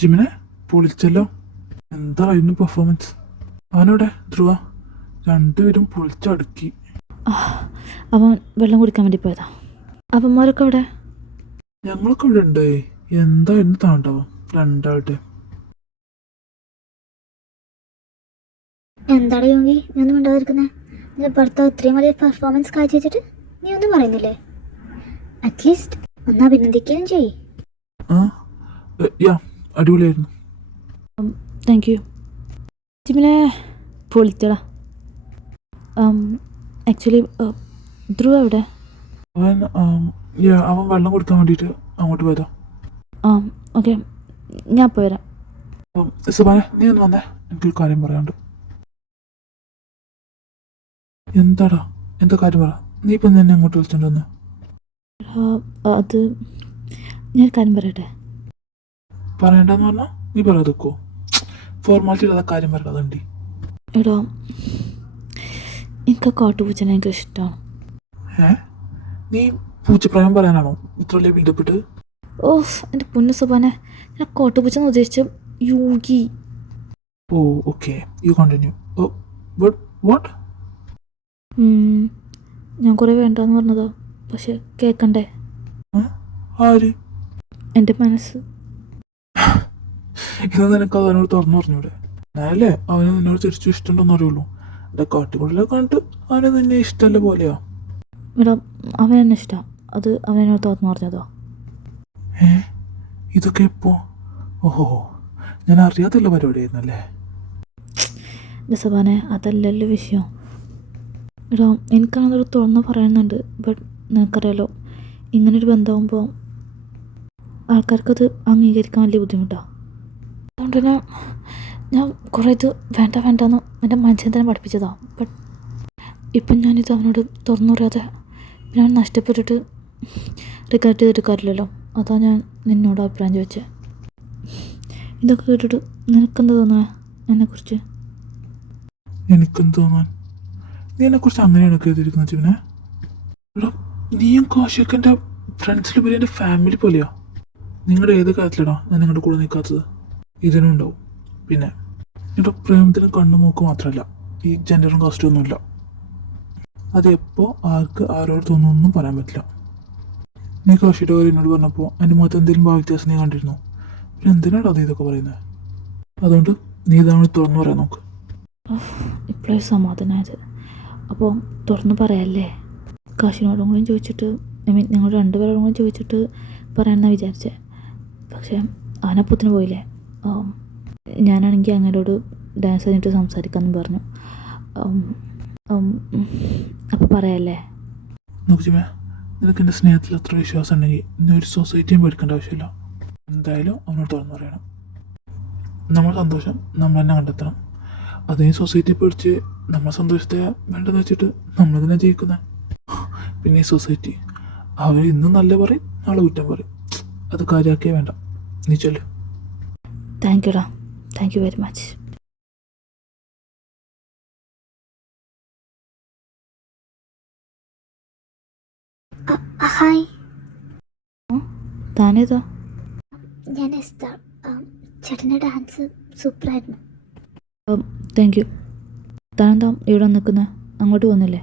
ജിമിനെ പൊളിച്ചല്ലോ. എന്തായിരുന്നു പെർഫോമൻസ്? അവനോടെ ധ്രുവ രണ്ടുപേരും പൊളിച്ചടുക്കി. അവൻ വെള്ളം കുടിക്കാൻ വേണ്ടി പോയതാ. അവന്മാരൊക്കെ അവിടെ? ഞങ്ങളൊക്കെ ഇവിടെ ഉണ്ട്. എന്തായിരുന്നു താണ്ടവം രണ്ടാളുടെ? എന്താണ് യോഗി നീ ഒന്നും മിണ്ടാതിരിക്കുന്നേ? നിന്റെ ഭർത്താവ് ഇത്രയും വലിയ പെർഫോമൻസ് കാഴ്ചവെച്ചിട്ട് നീ ഒന്നും പറയുന്നില്ലേ? അറ്റ്ലീസ്റ്റ് ഒന്ന് അഭിനന്ദിക്കുകയും ചെയ്യ്. ആ യാ അടിപൊളിയായിരുന്നു. താങ്ക് യു ജിമിനെ. പൊളിച്ചടാ. ആക്ച്വലി ധ്രുവ എവിടെ? അവൻ വെള്ളം കൊടുക്കാൻ വേണ്ടിയിട്ട് അങ്ങോട്ട് പോയതാ. ഓക്കെ, ഞാൻ പോരാം. സുബാനെ നീ ഒന്ന് വന്നേ, എനിക്കൊരു കാര്യം പറയാനുണ്ട്. എന്താടാ, എന്താ കാര്യം പറ. നീ ഇപ്പം തന്നെ അങ്ങോട്ട് വിളിച്ചോണ്ട് അത് ഞാൻ കാര്യം പറയട്ടെ? പറയണ്ടെന്ന് പറഞ്ഞാൽ നീ പറയാതെക്കോ? ഫോർമാലിറ്റി ഇല്ലാത്ത കാര്യം പറയണ്ട. എടോ, എനിക്ക് കാട്ടുപൂച്ചനെ ഭയങ്കര ഇഷ്ടമാണ്. നീ പൂച്ചപ്രായം പറയാനാണോ ഇത്ര വലിയ ബിൽഡപ്പിട്ട്? ഓഹ് എൻ്റെ പൊന്നു സുബാനെ, ഞാൻ കാട്ടുപൂച്ചെന്ന് ഉദ്ദേശിച്ച യോഗി. ഓ ഓക്കെ, യു കണ്ടിന്യൂ. വാട്ട്? ഞാൻ കുറേ വേണ്ടെന്ന് പറഞ്ഞതാ, പക്ഷെ കേൾക്കണ്ടേ? ആര്? എൻ്റെ മനസ്സ്. ഇന്ന് നിനക്ക് അവനോട് തുറന്നു പറഞ്ഞൂടെ? ഞാനല്ലേ അവന് നിന്നോട് തിരിച്ചു ഇഷ്ടമുണ്ടെന്ന് അറിയുള്ളൂ. എൻ്റെ കാട്ടിക്കുള്ളിലെ കണ്ടിട്ട് അവന് നിന്നെ ഇഷ്ടമല്ല പോലെയാ. മേഡം, അവൻ എന്നെ ഇഷ്ടമാണ്. അത് അവനോട് തുറന്നു പറഞ്ഞതോ? ഇതൊക്കെ എപ്പോ? ഓഹോ, ഞാൻ അറിയാത്തുള്ള പരിപാടിയായിരുന്നല്ലേ? സുബാനെ, അതല്ലല്ലോ വിഷയം. എടാ, എനിക്കാണതൊരു തുറന്ന് പറയുന്നുണ്ട്. ബട്ട് നിനക്കറിയാലോ, ഇങ്ങനൊരു ബന്ധമാകുമ്പോൾ ആൾക്കാർക്കത് അംഗീകരിക്കാൻ വലിയ ബുദ്ധിമുട്ടാണ്. അതുകൊണ്ട് തന്നെ ഞാൻ കുറേ ഇത് വേണ്ടെന്ന് എൻ്റെ മനസ്സിനെ തന്നെ പഠിപ്പിച്ചതാണ്. ബട്ട് ഇപ്പം ഞാനിത് അവനോട് തുറന്നു പറയാതെ ഞാൻ നഷ്ടപ്പെട്ടിട്ട് റിഗ്രറ്റ് ചെയ്തിട്ട് കാര്യമില്ലല്ലോ. അതാ ഞാൻ നിന്നോട് അഭിപ്രായം ചോദിച്ചത്. ഇതൊക്കെ കേട്ടിട്ട് നിനക്കെന്താ തോന്നുന്നത് എന്നെക്കുറിച്ച്? എനിക്കെന്ത് തോന്നാൻ? നീ എന്നെക്കുറിച്ച് അങ്ങനെയാണ് കേട്ടിരിക്കുന്നത് ജീവനെ. എടാ, നീയും കോശിയൊക്കെ എൻ്റെ ഫ്രണ്ട്സിലുപരി എൻ്റെ ഫാമിലി പോലെയാ. നിങ്ങളുടെ ഏത് കാര്യത്തിലാണോ ഞാൻ നിങ്ങളുടെ കൂടെ നിൽക്കാത്തത്? ഇതിനും ഉണ്ടാവും. പിന്നെ ഇവിടെ പ്രേമത്തിന് കണ്ണു മൂക്ക് മാത്രമല്ല, ഈ ജെൻഡറും കാസ്റ്റും ഒന്നുമില്ല. അതെപ്പോൾ ആർക്ക് ആരോട് തോന്നുന്നൊന്നും പറയാൻ പറ്റില്ല. നീ കോശിയുടെ കാര്യം എന്നോട് പറഞ്ഞപ്പോൾ എൻ്റെ മുഖത്ത് എന്തെങ്കിലും ഭാവവ്യത്യാസം നീ കണ്ടിരുന്നു? പിന്നെ എന്തിനാണ് അത് ഇതൊക്കെ പറയുന്നത്? അതുകൊണ്ട് നീ ഇതാണ് തുറന്നു പറയാൻ നോക്ക്. ഇപ്പോഴേ സമാധാനമായത്. അപ്പോൾ തുറന്നു പറയാമല്ലേ? കാശിനോടും കൂടി ചോദിച്ചിട്ട്, നിങ്ങൾ രണ്ടുപേരോടും കൂടി ചോദിച്ചിട്ട് പറയാമെന്നാണ് വിചാരിച്ചത്. പക്ഷേ അവനപ്പത്തിന് പോയില്ലേ. ഞാനാണെങ്കിൽ അങ്ങനോട് ഡാൻസ് കഴിഞ്ഞിട്ട് സംസാരിക്കാമെന്ന് പറഞ്ഞു. അപ്പോൾ പറയാമല്ലേ? നോക്കിമേ, നിനക്ക് എൻ്റെ സ്നേഹത്തിൽ അത്ര വിശ്വാസം ഉണ്ടെങ്കിൽ നീ ഒരു സൊസൈറ്റിയും പേടിക്കേണ്ട ആവശ്യമില്ല. എന്തായാലും അവനോട് തുറന്നു പറയണം. നമ്മുടെ സന്തോഷം നമ്മൾ തന്നെ കണ്ടെത്തണം. അതിന് സൊസൈറ്റി പേടിച്ച് നമ്മളെ സന്തോഷത്തെ വേണ്ടെന്ന് വെച്ചിട്ട് നമ്മൾ തന്നെ ജയിക്കുന്ന. പിന്നെ ഈ സൊസൈറ്റി അവർ ഇന്നും നല്ല പറയും, നാളെ കുറ്റം പറയും. അത് കാര്യമാക്കിയേ വേണ്ട. നീ ചൊല്ലു. താങ്ക് യുടാ, thank you very much. Hi, താനേതാ? ഞാൻ എസ്തർ. ചേട്ടൻ്റെ ഡാൻസ് സൂപ്പറായിരുന്നു. Thank you. താനെന്താ ഇവിടെ നിൽക്കുന്നത്? അങ്ങോട്ട് പോകുന്നില്ലേ?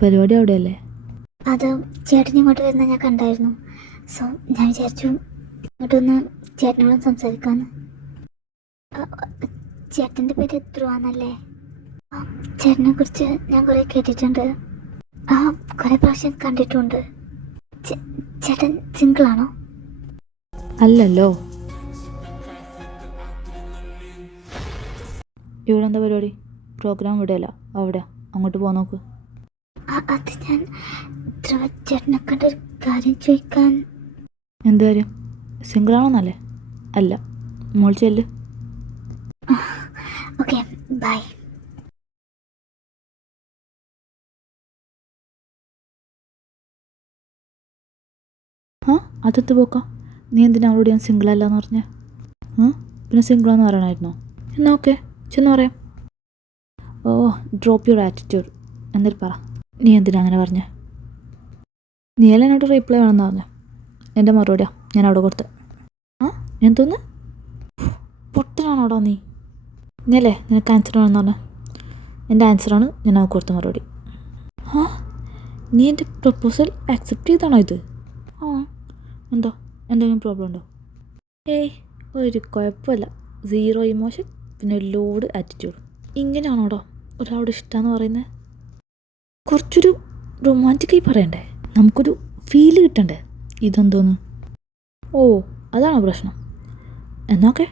പരിപാടി അവിടെയല്ലേ? അത് ചേട്ടൻ ഇങ്ങോട്ട് വരുന്ന ഞാൻ കണ്ടായിരുന്നു. സോ ഞാൻ വിചാരിച്ചു ഇങ്ങോട്ടൊന്ന് ചേട്ടനോട് സംസാരിക്കാമെന്ന്. ചേട്ടൻ്റെ പേര് ധ്രുവാന്നല്ലേ? ചേട്ടനെ കുറിച്ച് ഞാൻ കുറേ കേട്ടിട്ടുണ്ട്, കുറേ പ്രാവശ്യം കണ്ടിട്ടുണ്ട്. ചേട്ടൻ സിംഗിളാണോ? അല്ലല്ലോ. ഇവിടെ എന്താ പരിപാടി? പ്രോഗ്രാം ഇവിടെയല്ല, അവിടെ. അങ്ങോട്ട് പോകാൻ നോക്ക്. അത് ഞാൻ ധ്രുവ ചേട്ടനെ കണ്ടൊരു കാര്യം ചോദിക്കാൻ. എന്ത് കാര്യം? സിംഗിളാണോന്നല്ലേ? അല്ല, മോൾ ചെല്ല്. Okay, bye. അതെത്ത് പോക്കാം. നീ എന്തിനാ അവളോട് ഞാൻ സിംഗിളല്ലാന്ന് പറഞ്ഞേ? പിന്നെ സിംഗിളാന്ന് പറയണമായിരുന്നോ? എന്നാ ഓക്കെ, ചെന്ന് പറയാം. ഓ, ഡ്രോപ്പ് യുവർ ആറ്റിറ്റ്യൂഡ്. എന്നിട്ട് പറ, നീ എന്തിനാ അങ്ങനെ പറഞ്ഞേ? നീയല്ല എന്നോട് റീപ്ലൈ വേണമെന്ന് പറഞ്ഞേ. എൻ്റെ മറുപടിയാ ഞാൻ അവിടെ കൊടുത്തത്. എന്തോന്ന്? ആണോടാ നീ? ഇന്നല്ലേ നിനക്ക് ആൻസർ വേണമെന്ന് പറഞ്ഞാൽ എൻ്റെ ആൻസറാണ് ഞാൻ അവൾക്ക് കൊടുത്ത മറുപടി. ആ, നീ എൻ്റെ പ്രപ്പോസൽ ആക്സെപ്റ്റ് ചെയ്താണോ ഇത്? ആ, എന്താ എന്തെങ്കിലും പ്രോബ്ലം ഉണ്ടോ? ഏയ്, ഒരു കുഴപ്പമില്ല. 0 ഇമോഷൻ, പിന്നെ ലോഡ് ആറ്റിറ്റ്യൂഡ്. ഇങ്ങനെയാണോടോ ഒരാളോട് ഇഷ്ടമെന്ന് പറയുന്നത്? കുറച്ചൊരു റൊമാൻറ്റിക്കായി പറയണ്ടേ? നമുക്കൊരു ഫീല് കിട്ടണ്ടേ? ഇതെന്തോന്ന്? ഓ, അതാണോ പ്രശ്നം? എന്നൊക്കെ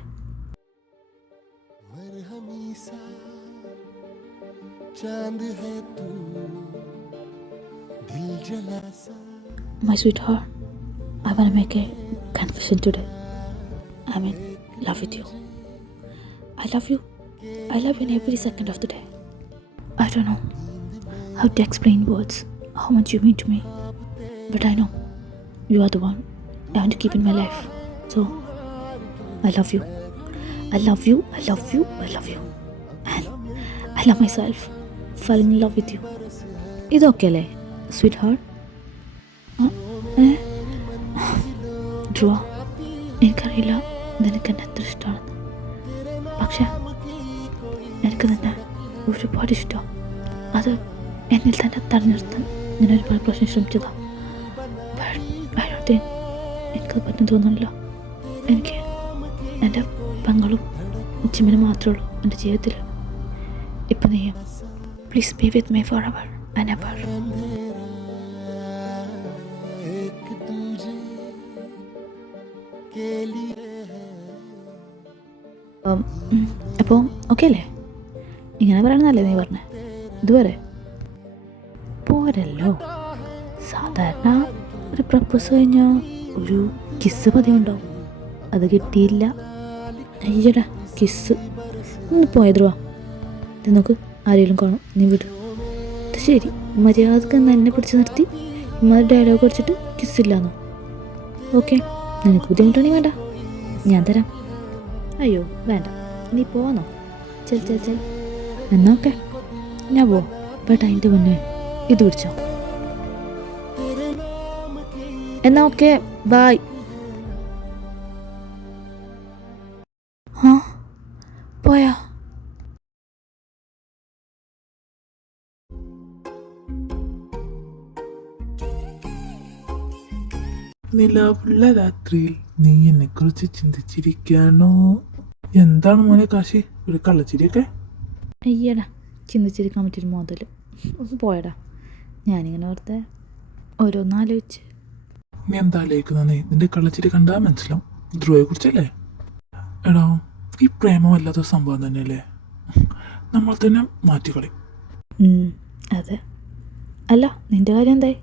My sweetheart, I want to make a confession today. I'm in love with you. I love you. I love you in every second of the day. I don't know how to explain words how much you mean to me, but I know you are the one I want to keep in my life. So, I love you. I love you. I love you. I love you. And I love myself. Falling in love with you. ഇതൊക്കെ അല്ലേ sweet heart? Draw, എനിക്കറിയില്ല നിനക്ക് എന്നെ എത്ര ഇഷ്ടമാണെന്ന്. പക്ഷെ എനിക്ക് തന്നെ ഒരുപാട് ഇഷ്ടമാണ്. അത് എന്നിൽ തന്നെ തടഞ്ഞു നിർത്താൻ ഞാൻ ഒരുപാട് പ്രശ്നം ശ്രമിച്ചതാണ്. എനിക്കത് പറ്റും തോന്നുന്നില്ല. എനിക്ക് എൻ്റെ പെങ്ങളും ജിമ്മിനും മാത്രമേ ഉള്ളൂ എൻ്റെ ജീവിതത്തിൽ. ഇപ്പം നീയും please be with me for ever and ever. അപ്പോൾ ഓക്കെ അല്ലേ? ഇങ്ങനെ പറയണമെന്നല്ലേ നീ പറഞ്ഞേ? ഇതുവരെ പോരല്ലോ. സാധാരണ ഒരു പ്രപ്പോസ് കഴിഞ്ഞാൽ ഒരു കിസ് പതിവുണ്ടാവും. അത് കിട്ടിയില്ല. അയ്യടാ കിസ് ഒന്ന് പോയതുവാ. ഇത് നോക്ക്, ആരെങ്കിലും കാണും, നീ വിടും. ഇത് ശരി, മര്യാദക്ക് എന്നെ പിടിച്ച് നിർത്തി ഇമ്മാതിരി ഡയലോഗ് അടിച്ചിട്ട് കിസ്സില്ലാന്നോ? ഓക്കെ, നിനക്ക് ബുദ്ധിമുട്ടാണെങ്കിൽ വേണ്ട, ഞാൻ തരാം. അയ്യോ വേണ്ട, നീ പോവാന്നോ? ചെൽ. എന്നാ ഓക്കെ, ഞാൻ പോവാം. ബട്ട് അതിൻ്റെ മുന്നേ ഇത് പിടിച്ചോ. എന്നാ ഓക്കെ, ബായ്. ആ, പോയാ? നിലാവുള്ള രാത്രിയിൽ നീ എന്നെ കുറിച്ച് ചിന്തിച്ചിരിക്കാനോ? എന്താണ് മോനെ കാശി, ഒരു കള്ളച്ചിരിയൊക്കെ? അയ്യടാ, ചിന്തിച്ചിരിക്കാൻ പറ്റിയൊരു മോതൽ. ഒന്ന് പോയടാ. ഞാനിങ്ങനെ ഓർത്തെ ഓരോന്നാലോചിച്ച്. നീ എന്താ ആലോചിക്കുന്ന? നിന്റെ കള്ളച്ചിരി കണ്ടാൽ മനസ്സിലാവും. ധ്രുവയെ കുറിച്ചല്ലേ? എടാ, ഈ പ്രേമമല്ലാത്ത സംഭവം തന്നെയല്ലേ, നമ്മൾ തന്നെ മാറ്റിക്കളി. അതെ. അല്ല, നിന്റെ കാര്യം എന്തായി?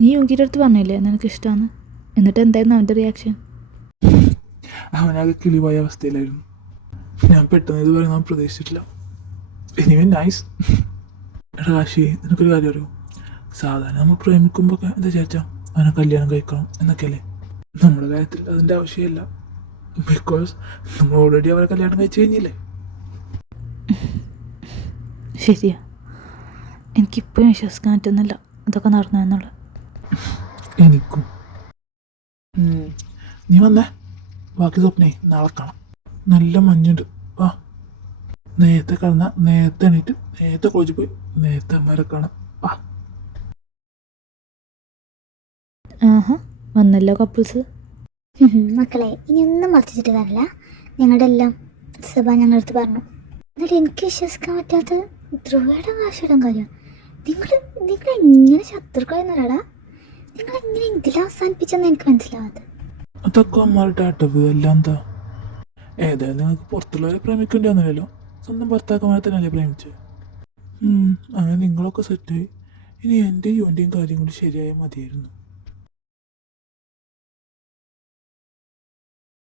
നീ യോഗിയുടെ അടുത്ത് പറഞ്ഞില്ലേ നിനക്ക് ഇഷ്ടമാണ്? എന്നിട്ട് എന്തായിരുന്നു അവൻ്റെ റിയാക്ഷൻ? അവനാകെ കിളിപോയ അവസ്ഥയിലായിരുന്നു. ഞാൻ പെട്ടെന്ന് ഇത് പറയുന്നത് പ്രതീക്ഷിച്ചിട്ടില്ല. Anyway nice. എടാ കാശി, നിനക്കൊരു കാര്യം അറിയോ? സാധാരണ നമ്മൾ പ്രേമിക്കുമ്പോൾ എന്താ ചേച്ചാ അവനെ കല്യാണം കഴിക്കണം എന്നൊക്കെയല്ലേ. നമ്മുടെ കാര്യത്തിൽ അതിൻ്റെ ആവശ്യമില്ല. ബിക്കോസ് നമ്മൾ ഓൾറെഡി അവരെ കല്യാണം കഴിച്ച് കഴിഞ്ഞില്ലേ. ശരിയാ, എനിക്കിപ്പോഴും വിശ്വസിക്കാൻ പറ്റുന്നില്ല ഇതൊക്കെ നടന്നതെന്നുള്ളത്. എനിക്കും. നീ വന്നേ, ബാക്കി സ്വപ്നേ നാളെ കാണാം. നല്ല മഞ്ഞുണ്ട്, വാ. നേരത്തെ കിടന്ന നേരത്തെ എണീറ്റ് നേരത്തെ കോളേജിൽ പോയി നേരത്തെ അമ്മമാരെ കാണാം, വാ. വന്നല്ലോ കപ്പിൾസ്. മക്കളെ, ഇനിയൊന്നും മറച്ചിട്ട് കാര്യമില്ല. ഞങ്ങളുടെ എല്ലാം സ്വഭാവം ഞങ്ങളുടെ അടുത്ത് പറഞ്ഞു. എന്നാലും എനിക്ക് വിശ്വസിക്കാൻ പറ്റാത്ത ധ്രുവയുടെ കാശിയുടെ കാര്യം. നിങ്ങൾ എങ്ങനെ ശത്രുക്കളായിരുന്നോടാ? നിങ്ങൾ എങ്ങനെ ഇതിൽ അവസാനിപ്പിച്ചെന്ന് എനിക്ക് മനസ്സിലാവാത്തത്. അതൊക്കെ അമ്മമാരുടെ അടവ് എല്ലാം. എന്താ ഏതായാലും നിങ്ങൾക്ക് പുറത്തുള്ളവരെ പ്രേമിക്കേണ്ടി വന്നില്ലല്ലോ, സ്വന്തം ഭർത്താക്കന്മാരെ തന്നെയല്ലേ പ്രേമിച്ചത്. അങ്ങനെ നിങ്ങളൊക്കെ സെറ്റായി. ഇനി എൻ്റെയും യുവൻ്റെയും കാര്യം കൂടി ശരിയായാൽ മതിയായിരുന്നു.